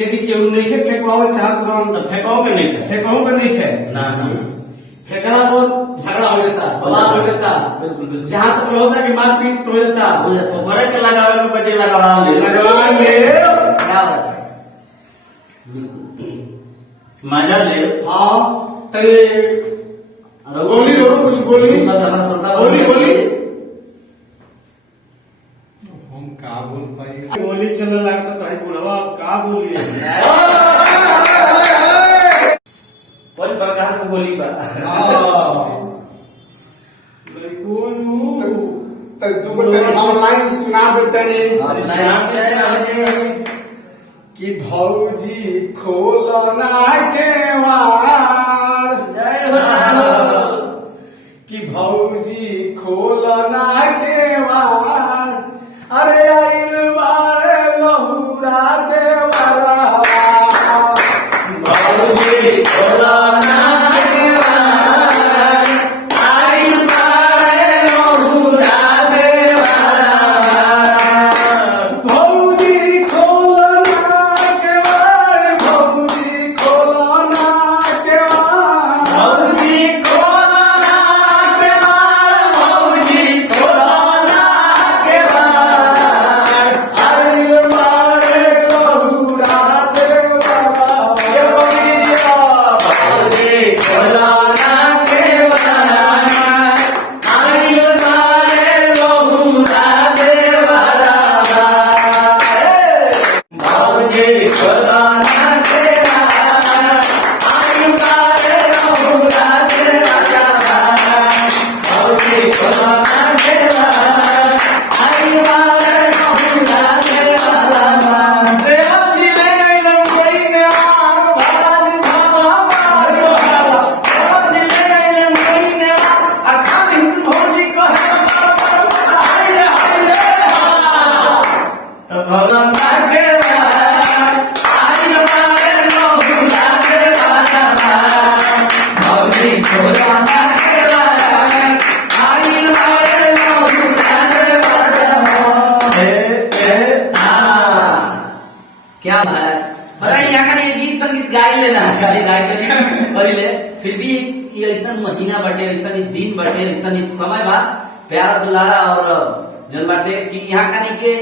यदि केहू नहीं खे फेंकवाओ चाहत रहन तो फेंकाओ के नहीं खे फेंकाऊ के नहीं खे ना ना फेंकना बहुत झगड़ा हो जाता बवाल हो जाता बिल्कुल बिल्कुल जहाँ तक होता कि मारपीट हो जाता घरे के लगावे के बजे लगा ले क्या बात है मजा ले हाँ तेरे बोली करो कुछ बोली बोली बोली हम का बोल पाई बोली चलने लगता तो बुढ़वा आप का बोलिए कोई प्रकार को बोली बा तू को तेरे हम लाइन सुना देते कि भौजी खोलो ना केवाड़ कि भौजी खोलो ना केवाड़ अरे आइल बारे लहुरा देवरा भौजी खोला ना क्या बताइए यहाँ का ये गीत संगीत गाय लेना गाय फिर भी ये ऐसा महीना बटे ऐसा दिन बटे ऐसा समय बा प्यारा दुलारा और जन बाटे कि यहाँ का नहीं के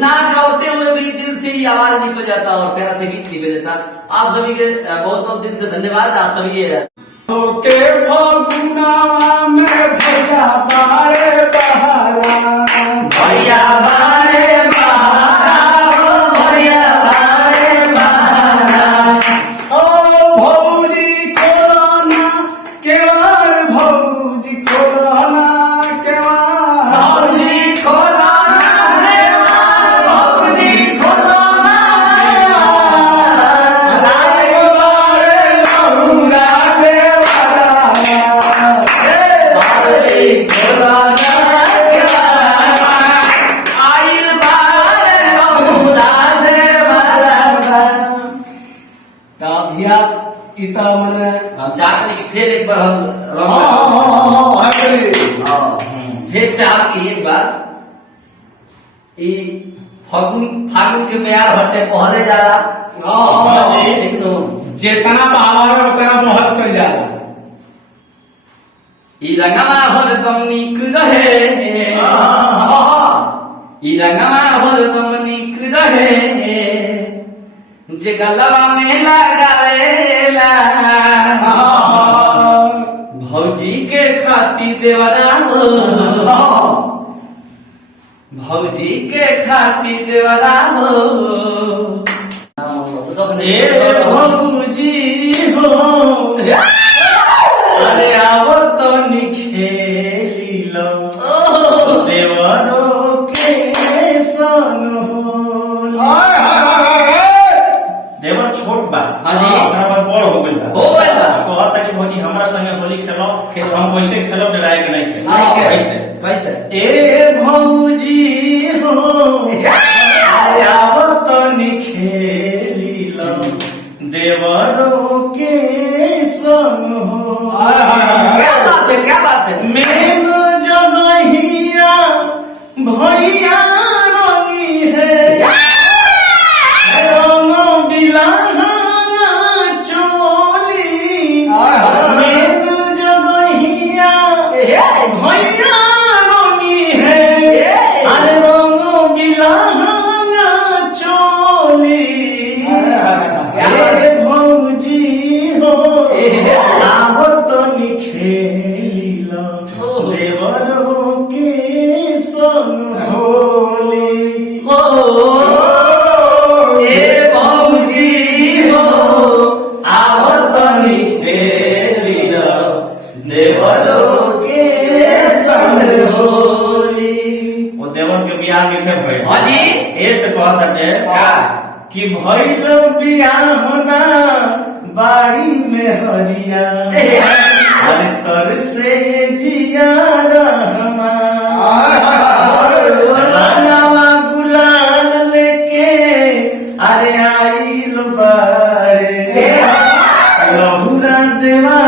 ना गाते हुए भी दिल से ही आवाज निकल जाता और प्यारा से गीत निकल जाता। आप सभी के बहुत बहुत दिल से धन्यवाद। आप सभी के फगुनावा में भैया बारे बहारा भैया बारे हम चाहते हैं कि फिर एक बार हम फिर चाह कि एक बार फागुन के प्यार हटे पहले जा रहा जितना बाहर उतना बहुत चल जा रहा रंगमा हरदम निक रहे रंगमा हरदम निक रहे जे गलवा में लगावेला भौजी के खाती देवरा हो भौजी के खाती देवरा हो भौजी हो अरे आवो तो निखेली लो देवरों के संग हो देवर छोट बा हाँ जी बड़ हो गइल बा कहता कि भौजी हमारा संगे होली खेलो हम कैसे खेलो डराए के नहीं खेलो कैसे कैसे ए भौजी हो आवो तो निखेली लो देवरों के संग हो क्या बात है मेन जगहिया भैया रंगी है कि भइलो बियाह होना बाड़ी में हरिया अरे तर से जिया रहमा रानावा गुलाल लेके अरे आइल बाड़े लहुरा देवा